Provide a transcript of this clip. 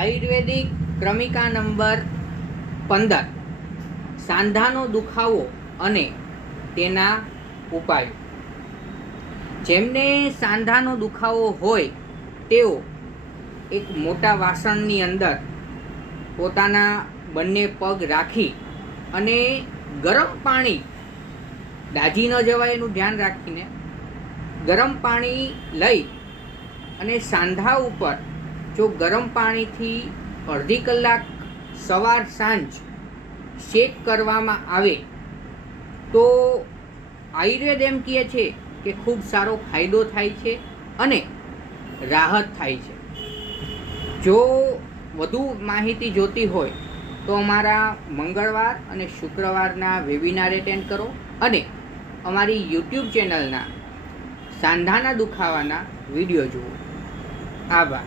આયુર્વેદિક ક્રમિકા number 15 સાંધાનો દુખાવો અને તેના ઉપાયો. જેમને સાંધાનો દુખાવો હોય તેઓ એક મોટા વાસણની અંદર પોતાના બંને પગ રાખી અને ગરમ પાણી, દાજી ન જવાય એનું ધ્યાન રાખીને ગરમ પાણી લઈ અને સાંધા ઉપર જો ગરમ પાણીથી અડધી કલાક સવાર સાંજ શેક કરવામાં આવે તો આયુર્વેદ એમ કહે છે કે ખૂબ સારો ફાયદો થાય છે અને રાહત થાય છે. જો વધુ માહિતી જોતી હોય તો અમારા મંગળવાર અને શુક્રવારના વેબિનાર એટેન્ડ કરો અને અમારી યુટ્યુબ ચેનલના સાંધાના દુખાવાના વિડીયો જુઓ. આભાર.